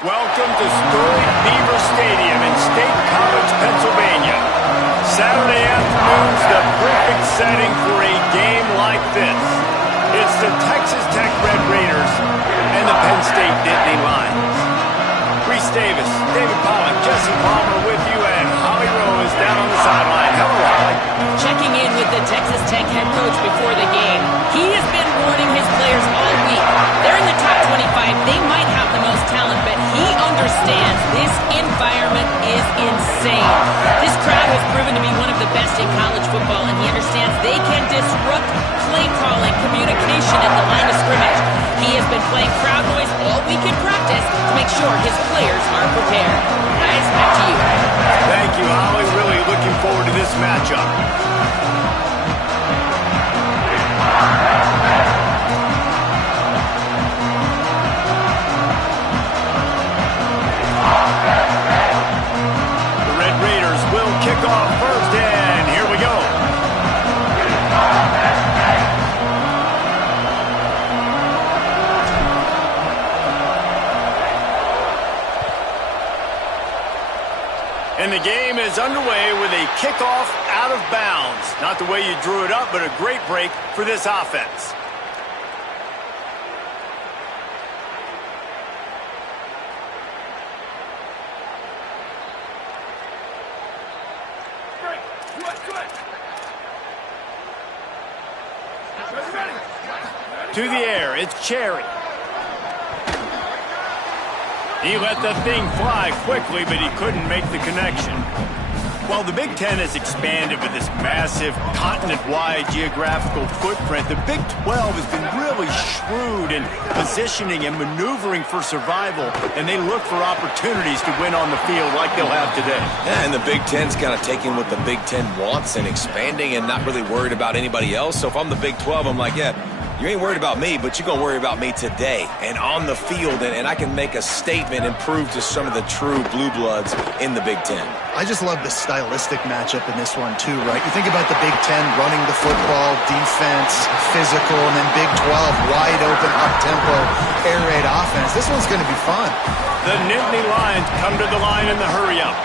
Welcome to storied Beaver Stadium in State College, Pennsylvania. Saturday afternoon's the perfect setting for a game like this. It's the Texas Tech Red Raiders and the Penn State Nittany Lions. Reese Davis, David Pollack, Jesse Palmer with you, and Holly Rowe is down on the sideline. Hello, Holly. Checking in with the Texas Tech head coach before the game. He has been warning his players all week. They're in the top 25. They might have the most talent, but he understands this environment is insane. This crowd has proven to be one of the best in college football, and he understands they can disrupt play calling, communication at the line of scrimmage. He has been playing crowd noise all week in practice to make sure his players are prepared. Guys, back to you. Thank you, Holly. Really looking forward to this matchup. The Red Raiders will kick off first, and here we go. And the game is underway with a kickoff out of bounds. Not the way you drew it up, but a great break for this offense. To the air, it's Cherry. He let the thing fly quickly, but he couldn't make the connection. While the Big Ten has expanded with this massive continent-wide geographical footprint, the Big 12 has been really shrewd in positioning and maneuvering for survival, and they look for opportunities to win on the field like they'll have today. Yeah, and the Big Ten's kind of taking what the Big Ten wants and expanding and not really worried about anybody else. So if I'm the Big 12, I'm like, yeah, you ain't worried about me, but you're going to worry about me today and on the field, and I can make a statement and prove to some of the true blue bloods in the Big Ten. I just love the stylistic matchup in this one, too, right? You think about the Big Ten running the football, defense, physical, and then Big 12, wide open, up-tempo, air raid offense. This one's going to be fun. The Nittany Lions come to the line in the hurry-up.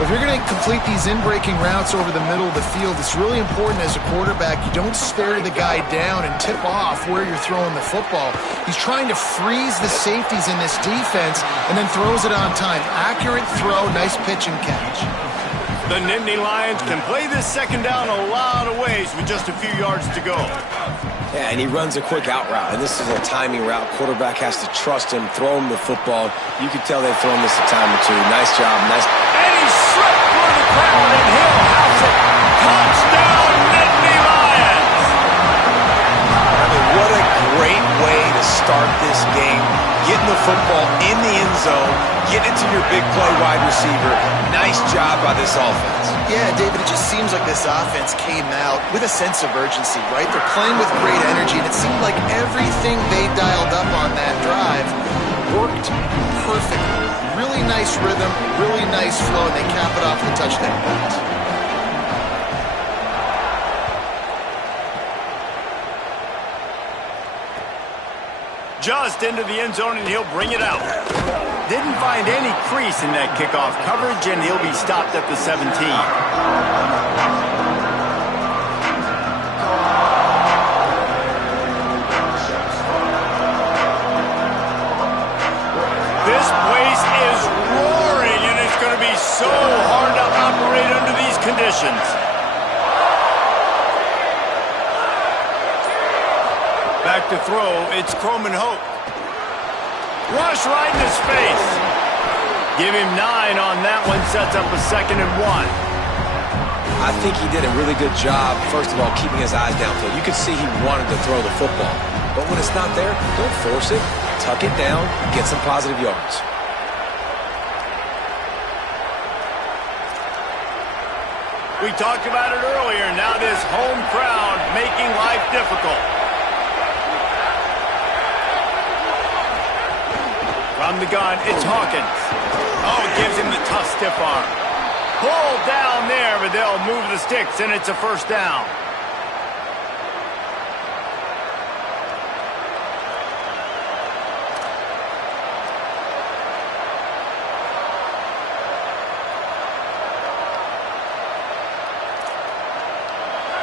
If you're going to complete these in-breaking routes over the middle of the field, it's really important as a quarterback you don't stare the guy down and tip off where you're throwing the football. He's trying to freeze the safeties in this defense and then throws it on time. Accurate throw, nice pitch and catch. The Nittany Lions can play this second down a lot of ways with just a few yards to go. Yeah, and he runs a quick out route, and this is a timing route. Quarterback has to trust him, throw him the football. You can tell they've thrown this a time or two. Nice job. Nice. And he slipped through the crowd, and he'll house it. Touchdown, Nittany Lions! I mean, what a great way to start this game. Getting the football in the end zone, getting it to your big play wide receiver. Nice job by this offense. Yeah, David, it just seems like this offense came out with a sense of urgency, right? They're playing with great energy, and it seemed like everything they dialed up on that drive worked perfectly. Really nice rhythm, really nice flow, and they cap it off with a touchdown pass. Just into the end zone, and he'll bring it out. Didn't find any crease in that kickoff coverage, and he'll be stopped at the 17. This place is roaring, and it's going to be so hard to operate under these conditions. Back to throw, it's Croman Hope. Rush right in his face. Give him 9 on that one, sets up a 2nd and 1. I think he did a really good job, first of all, keeping his eyes downfield. You could see he wanted to throw the football. But when it's not there, don't force it. Tuck it down, get some positive yards. We talked about it earlier. Now this home crowd making life difficult. From the gun, it's Hawkins. Oh, gives him the tough stiff arm. Pulled down there, but they'll move the sticks, and it's a first down.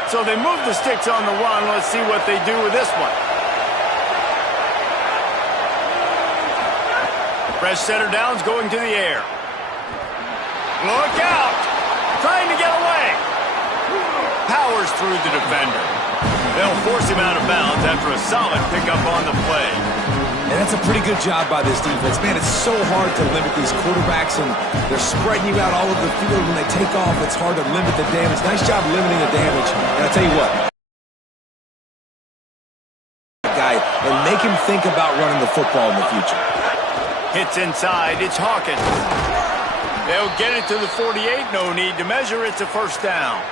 So they move the sticks on the run. Let's see what they do with this one. Fresh center down's going to the air. Look out! Trying to get away. Powers through the defender. They'll force him out of bounds after a solid pickup on the play. And that's a pretty good job by this defense. Man, it's so hard to limit these quarterbacks, and they're spreading you out all over the field. When they take off, it's hard to limit the damage. Nice job limiting the damage. And I'll tell you what, guy, and make him think about running the football in the future. Hits inside. It's Hawkins. They'll get it to the 48. No need to measure. It's a first down.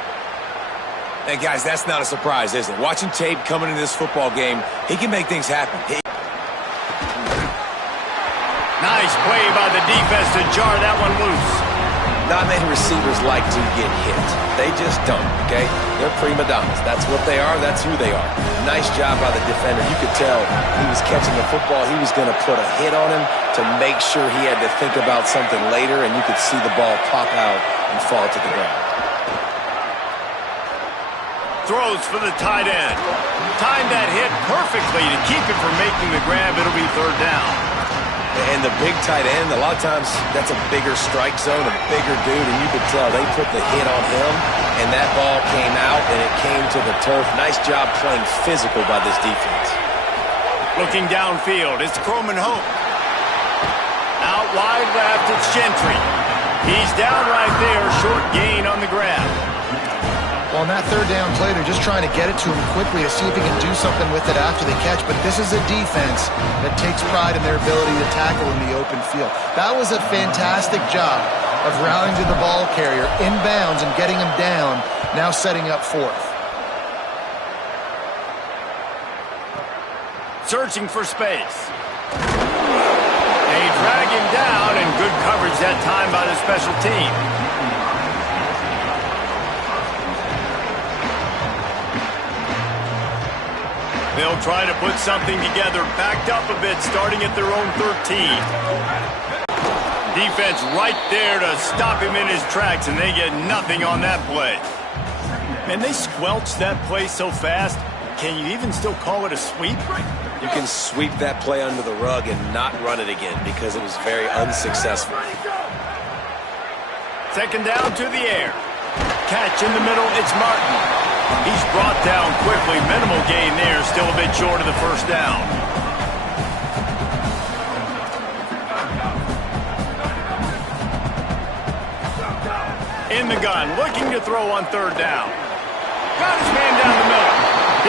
And guys, that's not a surprise, is it? Watching tape coming into this football game, he can make things happen. Nice play by the defense to jar that one loose. Not many receivers like to get hit. They just don't, okay? They're prima donnas. That's what they are. That's who they are. Nice job by the defender. You could tell he was catching the football. He was going to put a hit on him to make sure he had to think about something later, and you could see the ball pop out and fall to the ground. Throws for the tight end. Timed that hit perfectly to keep it from making the grab. It'll be third down. And the big tight end, a lot of times that's a bigger strike zone, a bigger dude, and you could tell they put the hit on him, and that ball came out, and it came to the turf. Nice job playing physical by this defense. Looking downfield, it's Croman Hope. Out wide left, it's Gentry. He's down right there, short gain on the grab. Well, on that third down play, they're just trying to get it to him quickly to see if he can do something with it after they catch. But this is a defense that takes pride in their ability to tackle in the open field. That was a fantastic job of rallying to the ball carrier inbounds and getting him down, now setting up fourth. Searching for space. They drag him down, and good coverage that time by the special team. They'll try to put something together, backed up a bit, starting at their own 13. Defense right there to stop him in his tracks, and they get nothing on that play. And they squelched that play so fast, can you even still call it a sweep? You can sweep that play under the rug and not run it again because it was very unsuccessful. Second down to the air. Catch in the middle, it's Martin. He's brought down quickly. Minimal gain there, still a bit short of the first down. In the gun, looking to throw on third down. Got his man down the middle.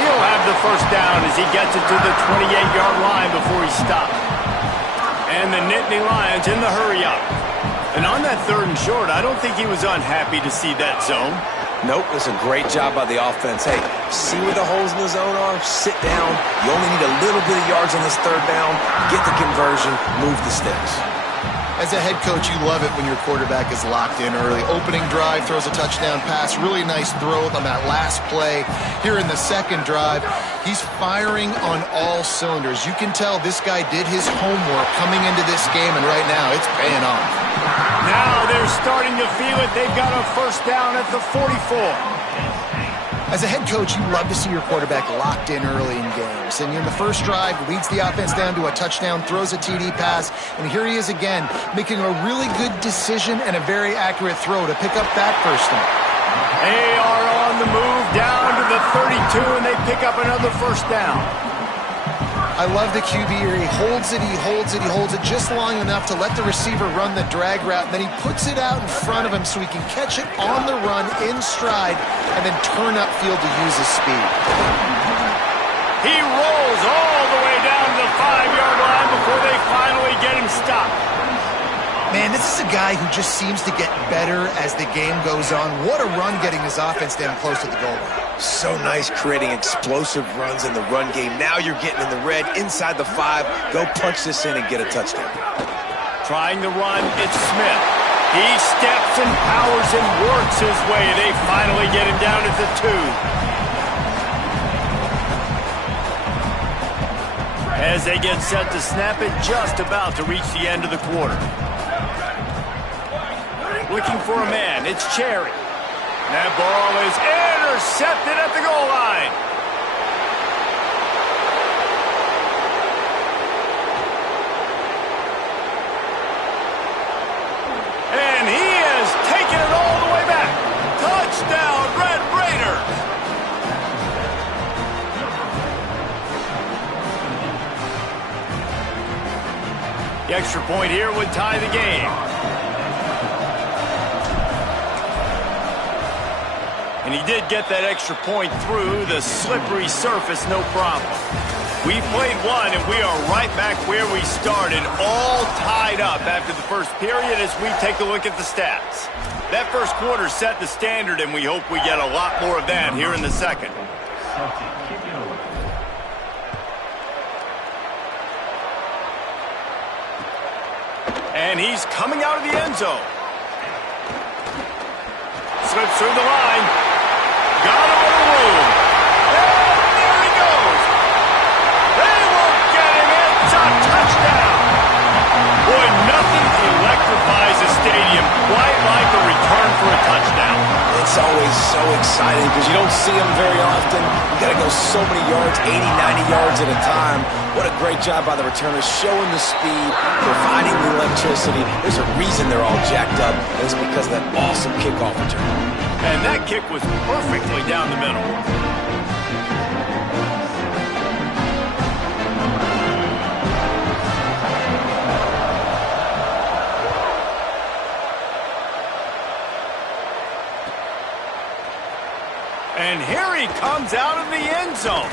He'll have the first down as he gets it to the 28-yard line before he stopped. And the Nittany Lions in the hurry-up. And on that third and short, I don't think he was unhappy to see that zone. Nope, it's a great job by the offense. Hey, see where the holes in the zone are? Sit down. You only need a little bit of yards on this third down. Get the conversion. Move the sticks. As a head coach, you love it when your quarterback is locked in early. Opening drive, throws a touchdown pass. Really nice throw on that last play. Here in the second drive, he's firing on all cylinders. You can tell this guy did his homework coming into this game, and right now it's paying off. Now they're starting to feel it. They've got a first down at the 44. As a head coach, you love to see your quarterback locked in early in games. And in the first drive, leads the offense down to a touchdown, throws a TD pass, and here he is again, making a really good decision and a very accurate throw to pick up that first down. They are on the move down to the 32, and they pick up another first down. I love the QB here. He holds it just long enough to let the receiver run the drag route, and then he puts it out in front of him so he can catch it on the run in stride and then turn upfield to use his speed. He rolls all the way down to the 5-yard line before they finally get him stopped. Man, this is a guy who just seems to get better as the game goes on. What a run getting his offense down close to the goal line. So nice creating explosive runs in the run game. Now you're getting in the red, inside the 5. Go punch this in and get a touchdown. Trying to run, it's Smith. He steps and powers and works his way. They finally get him down at the 2. As they get set to snap it, just about to reach the end of the quarter. Looking for a man, it's Cherry. That ball is intercepted at the goal line. And he has taken it all the way back. Touchdown, Red Raiders. The extra point here would tie the game. And he did get that extra point through the slippery surface, no problem. We played one, and we are right back where we started, all tied up after the first period as we take a look at the stats. That first quarter set the standard, and we hope we get a lot more of that here in the second. And he's coming out of the end zone. Slips through the line. Got him on the room. And there he goes. They won't get him. It's a touchdown. Boy, nothing electrifies a stadium quite like a return for a touchdown. It's always so exciting because you don't see them very often. You got to go so many yards, 80, 90 yards at a time. What a great job by the returners, showing the speed, providing the electricity. There's a reason they're all jacked up, and it's because of that awesome kickoff return. And that kick was perfectly down the middle. And here he comes out of the end zone.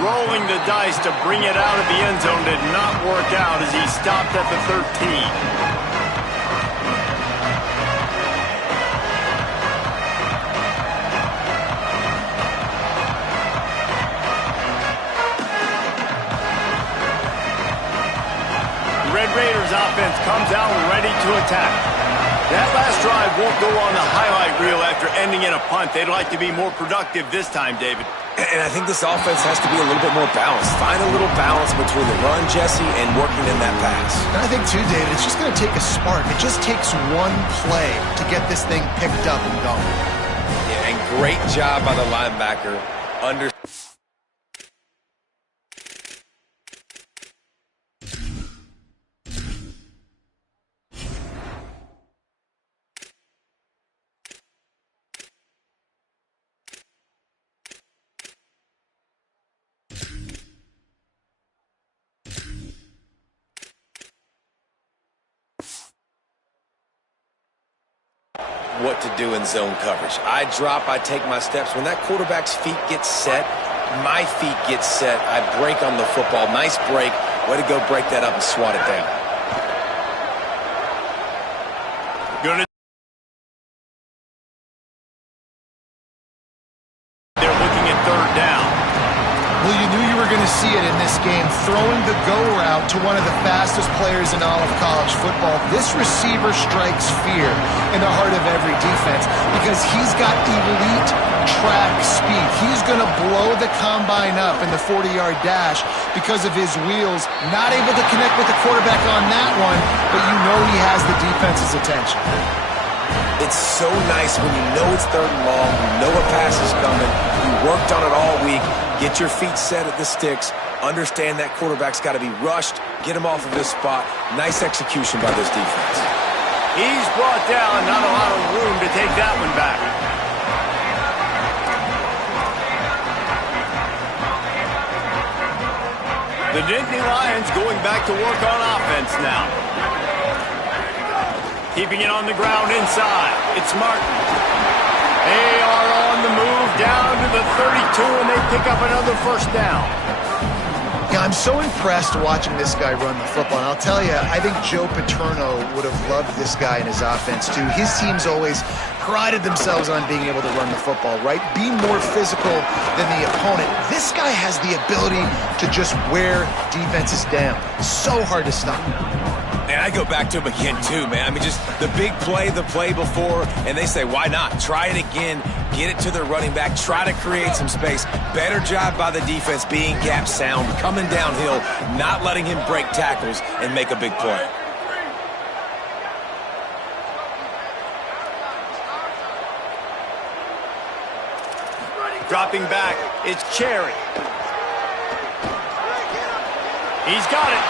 Rolling the dice to bring it out of the end zone did not work out as he stopped at the 13. Red Raiders offense comes out ready to attack. That last drive won't go on the highlight reel after ending in a punt. They'd like to be more productive this time, David. And I think this offense has to be a little bit more balanced. Find a little balance between the run, Jesse, and working in that pass. And I think, too, David, it's just going to take a spark. It just takes one play to get this thing picked up and going. Yeah, and great job by the linebacker. What to do in zone coverage. I drop, I take my steps. When that quarterback's feet get set, my feet get set. I break on the football. Nice break. Way to go break that up and swat it down. They're looking at third down. Well, you knew you were going to see it in this game. Throwing the go route to one of the fastest players in all of college football. This receiver strikes fear in the heart of every defense because he's got elite track speed. He's going to blow the combine up in the 40-yard dash because of his wheels. Not able to connect with the quarterback on that one, but you know he has the defense's attention. It's so nice when you know it's third and long, you know a pass is coming, you worked on it all week, get your feet set at the sticks, understand that quarterback's got to be rushed, get him off of his spot. Nice execution by this defense. He's brought down, not a lot of room to take that one back. The Nittany Lions going back to work on offense now. Keeping it on the ground inside. It's Martin. They are on the move down to the 32, and they pick up another first down. Yeah, I'm so impressed watching this guy run the football. And I'll tell you, I think Joe Paterno would have loved this guy in his offense, too. His teams always prided themselves on being able to run the football, right? Be more physical than the opponent. This guy has the ability to just wear defenses down. So hard to stop. And I go back to him again, too, man. I mean, just the big play, the play before, and they say, why not? Try it again. Get it to their running back. Try to create some space. Better job by the defense being gap sound, coming downhill, not letting him break tackles and make a big play. Dropping back, it's Cherry. He's got it.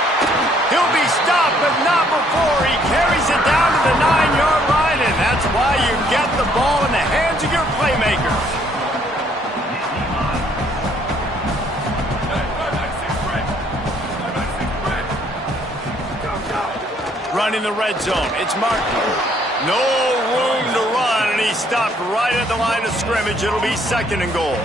He'll be stopped, but not before he carries it down to the 9-yard line, and that's why you get the ball in the hands of your playmakers. Running the red zone, it's Martin. No room to run, and he stopped right at the line of scrimmage. It'll be 2nd and goal.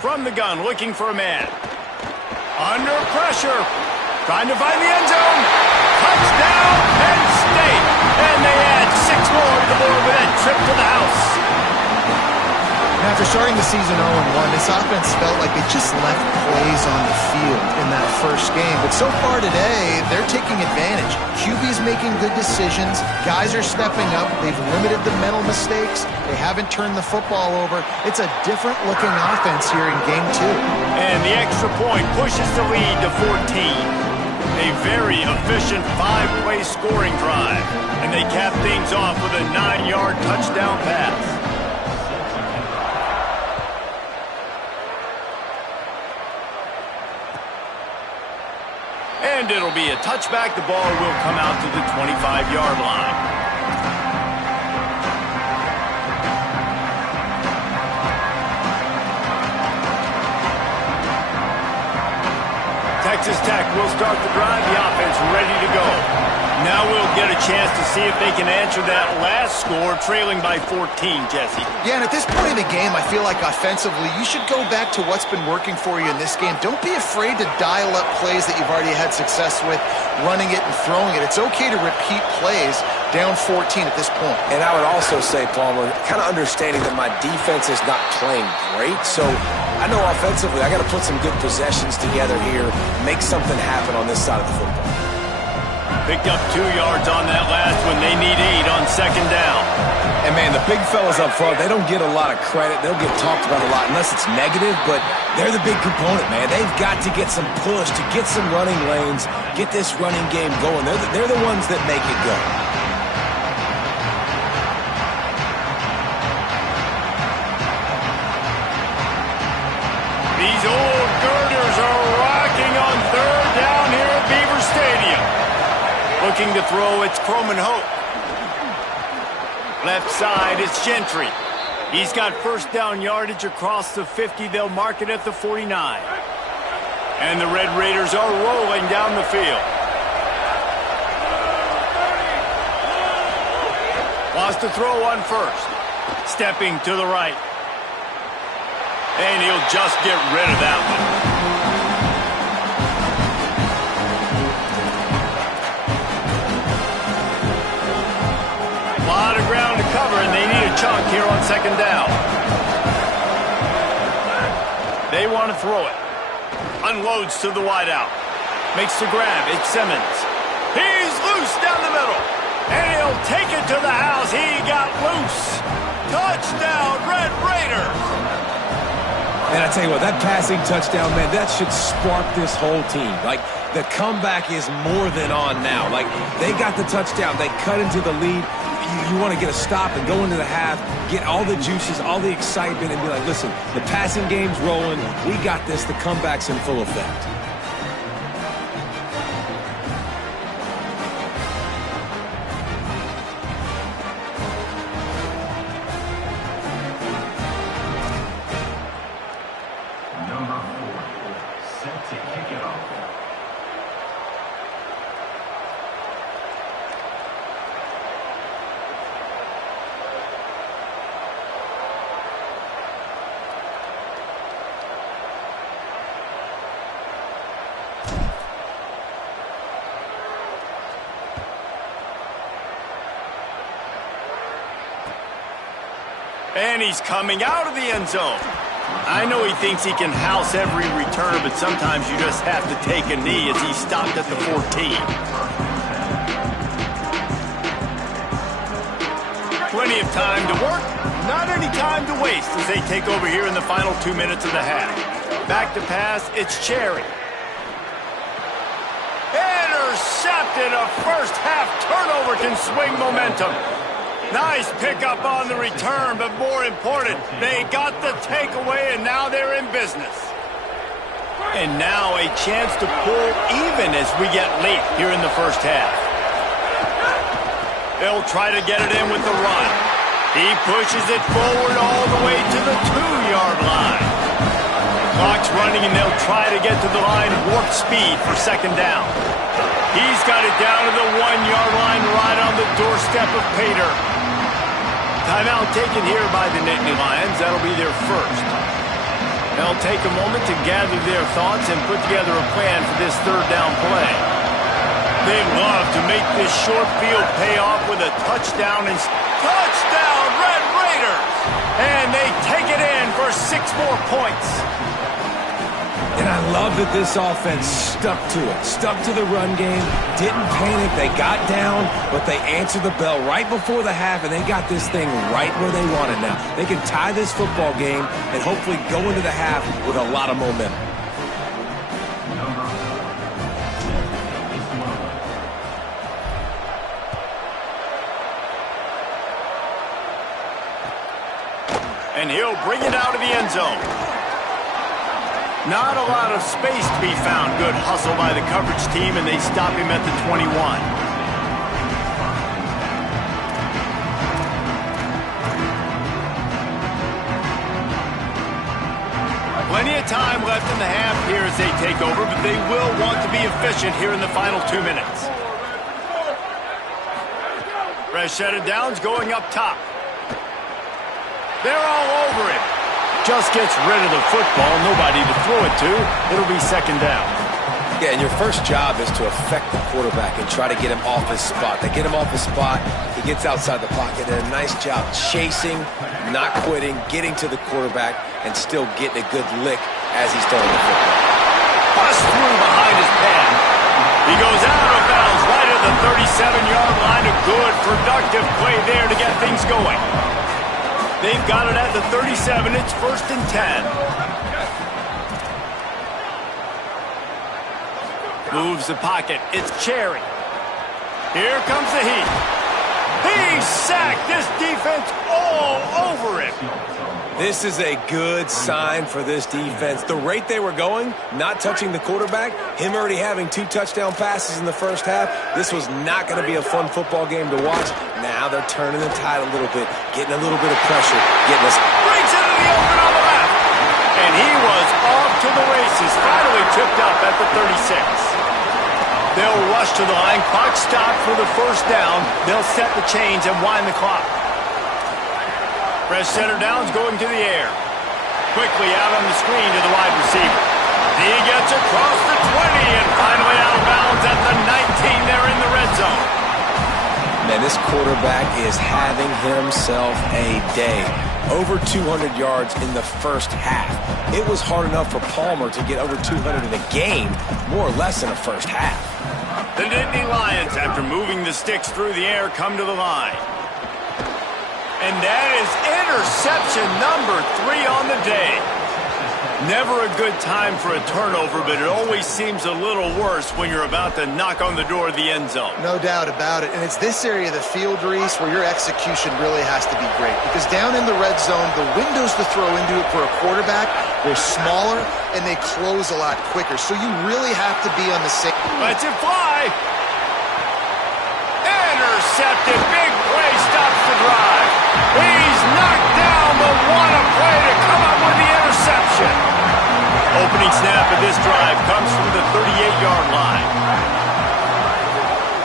From the gun, looking for a man. Under pressure. Trying to find the end zone. Touchdown, Penn State. And they add 6 more to the board with that trip to the house. After starting the season 0-1, this offense felt like they just left plays on the field in that first game. But so far today, they're taking advantage. QB's making good decisions. Guys are stepping up. They've limited the mental mistakes. They haven't turned the football over. It's a different-looking offense here in Game 2. And the extra point pushes the lead to 14. A very efficient 5-play scoring drive. And they cap things off with a 9-yard touchdown pass. And it'll be a touchback. The ball will come out to the 25-yard line. Texas Tech will start the drive. The offense ready to go. Now we'll get a chance to see if they can answer that last score, trailing by 14, Jesse. Yeah, and at this point in the game, I feel like offensively, you should go back to what's been working for you in this game. Don't be afraid to dial up plays that you've already had success with, running it and throwing it. It's okay to repeat plays down 14 at this point. And I would also say, Palmer, kind of understanding that my defense is not playing great, so I know offensively I got to put some good possessions together here, make something happen on this side of the football. Picked up 2 yards on that last one. They need 8 on 2nd down. And, man, the big fellas up front, they don't get a lot of credit. They'll get talked about a lot unless it's negative, but they're the big component, man. They've got to get some push, to get some running lanes, get this running game going. They're the ones that make it go. These old girders are rocking on 3rd down here at Beaver Stadium. Looking to throw, it's Croman Hope. Left side, it's Gentry. He's got 1st down yardage across the 50. They'll mark it at the 49. And the Red Raiders are rolling down the field. Wants to throw on 1st. Stepping to the right. And he'll just get rid of that one. A lot of ground to cover, and they need a chunk here on 2nd down. They want to throw it. Unloads to the wideout. Makes the grab. It's Simmons. He's loose down the middle. And he'll take it to the house. He got loose. Touchdown, Red Raiders. And I tell you what, that passing touchdown, man, that should spark this whole team. Like, the comeback is more than on now. Like, they got the touchdown. They cut into the lead. You want to get a stop and go into the half, get all the juices, all the excitement, and be like, listen, the passing game's rolling. We got this. The comeback's in full effect. Number 4, set to kick it off. And he's coming out of the end zone. I know he thinks he can house every return, but sometimes you just have to take a knee as he stopped at the 14. Plenty of time to work, not any time to waste as they take over here in the final 2 minutes of the half. Back to pass, it's Cherry. intercepted. A first-half turnover can swing momentum. Nice pickup on the return, but more important, they got the takeaway, and now they're in business. And now a chance to pull even as we get late here in the first half. They'll try to get it in with the run. He pushes it forward all the way to the 2-yard line. Clock's running, and they'll try to get to the line at warp speed for second down. He's got it down to the 1-yard line right on the doorstep of Pater. Timeout taken here by the Nittany Lions. That'll be their first. They'll take a moment to gather their thoughts and put together a plan for this third down play. They'd love to make this short field pay off with a touchdown. And touchdown, Red Raiders! And they take it in for 6 more points. And I love that this offense stuck to it, stuck to the run game, didn't panic. They got down, but they answered the bell right before the half, and they got this thing right where they want it now. They can tie this football game and hopefully go into the half with a lot of momentum. And he'll bring it out of the end zone. Not a lot of space to be found. Good hustle by the coverage team, and they stop him at the 21. Plenty of time left in the half here as they take over, but they will want to be efficient here in the final 2 minutes. Fresh set of downs going up top. They're all over him. Just gets rid of the football, nobody to throw it to. It'll be second down. Yeah, and your first job is to affect the quarterback and try to get him off his spot. They get him off his spot, he gets outside the pocket, and a nice job chasing, not quitting, getting to the quarterback, and still getting a good lick as he's throwing the football. Bust through behind his pad. He goes out of bounds right at the 37-yard line. A good, productive play there to get things going. They've got it at the 37. It's 1st and 10. Moves the pocket. It's Cherry. Here comes the heat. He's sacked. This defense all over him. This is a good sign for this defense. The rate they were going, not touching the quarterback, him already having 2 touchdown passes in the first half, this was not going to be a fun football game to watch. Now they're turning the tide a little bit, getting a little bit of pressure, getting us. Brings it to the open on the left. And he was off to the races, finally tripped up at the 36. They'll rush to the line, clock stopped for the first down. They'll set the chains and wind the clock. Fresh center downs going to the air. Quickly out on the screen to the wide receiver. He gets across the 20 and finally out of bounds at the 19. They're in the red zone. Man, this quarterback is having himself a day. Over 200 yards in the first half. It was hard enough for Palmer to get over 200 in a game, more or less in the first half. The Nittany Lions, after moving the sticks through the air, come to the line. And that is interception number 3 on the day. Never a good time for a turnover, but it always seems a little worse when you're about to knock on the door of the end zone. No doubt about it. And it's this area of the field, Reese, where your execution really has to be great. Because down in the red zone, the windows to throw into it for a quarterback were smaller, and they close a lot quicker. So you really have to be on the same. Lets it fly. Intercepted. Big play stops the drive. He's knocked down, but what a play to come up with the interception. Opening snap of this drive comes from the 38-yard line.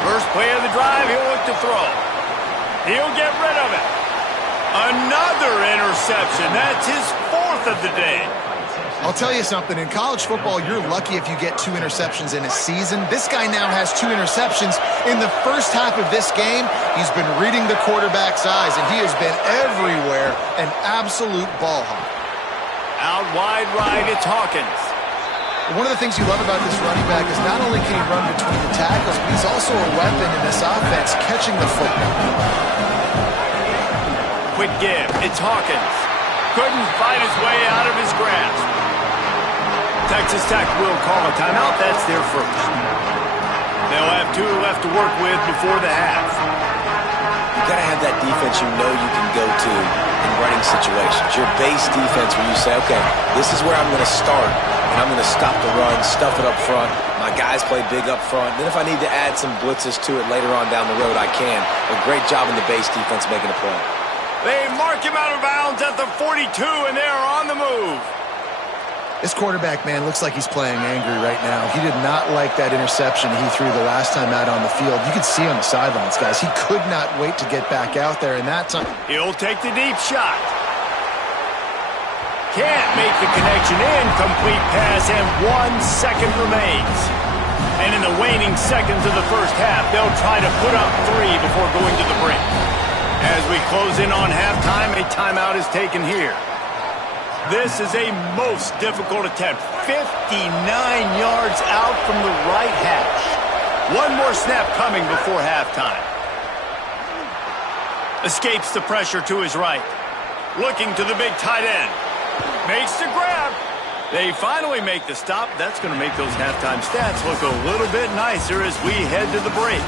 First play of the drive, he'll look to throw. He'll get rid of it. Another interception. That's his 4th of the day. I'll tell you something. In college football, you're lucky if you get 2 interceptions in a season. This guy now has 2 interceptions. In the first half of this game, he's been reading the quarterback's eyes, and he has been everywhere, an absolute ball hawk. Out wide right, it's Hawkins. One of the things you love about this running back is not only can he run between the tackles, but he's also a weapon in this offense, catching the football. Quick give, it's Hawkins. Couldn't fight his way out of his grasp. Texas Tech will call a timeout. That's their first. They'll have 2 left to work with before the half. You got to have that defense you know you can go to in running situations. Your base defense where you say, okay, this is where I'm going to start, and I'm going to stop the run, stuff it up front. My guys play big up front. Then if I need to add some blitzes to it later on down the road, I can. A great job in the base defense making a play. They mark him out of bounds at the 42, and they are on the move. This quarterback, man, looks like he's playing angry right now. He did not like that interception he threw the last time out on the field. You could see on the sidelines, guys. He could not wait to get back out there, and that time... He'll take the deep shot. Can't make the connection. Incomplete pass, and 1 second remains. And in the waning seconds of the first half, they'll try to put up 3 before going to the break. As we close in on halftime, a timeout is taken here. This is a most difficult attempt. 59 yards out from the right hash. 1 more snap coming before halftime. Escapes the pressure to his right. Looking to the big tight end. Makes the grab. They finally make the stop. That's going to make those halftime stats look a little bit nicer as we head to the break.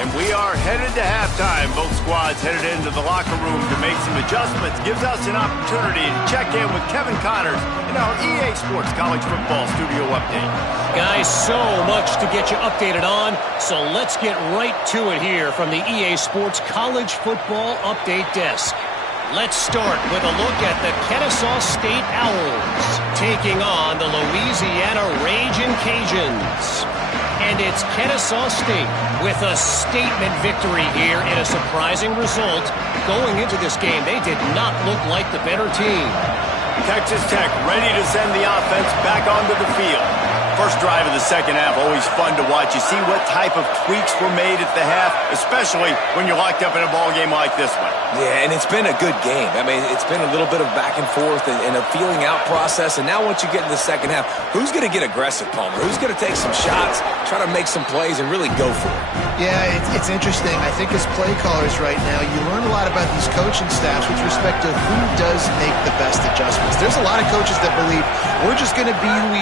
And we are headed to halftime. Both squads headed into the locker room to make some adjustments. Gives us an opportunity to check in with Kevin Connors in our EA Sports College Football Studio Update. Guys, so much to get you updated on, so let's get right to it here from the EA Sports College Football Update Desk. Let's start with a look at the Kennesaw State Owls taking on the Louisiana Ragin' Cajuns. And it's Kennesaw State with a statement victory here in a surprising result. Going into this game, they did not look like the better team. Texas Tech ready to send the offense back onto the field. First drive of the second half, always fun to watch. You see what type of tweaks were made at the half, especially when you're locked up in a ball game like this one. Yeah, and it's been a good game. I mean, it's been a little bit of back and forth and a feeling out process. And now once you get in the second half, who's going to get aggressive, Palmer? Who's going to take some shots, try to make some plays, and really go for it? Yeah, it's interesting. I think as play callers right now, you learn a lot about these coaching staffs with respect to who does make the best adjustments. There's a lot of coaches that believe we're just going to be who we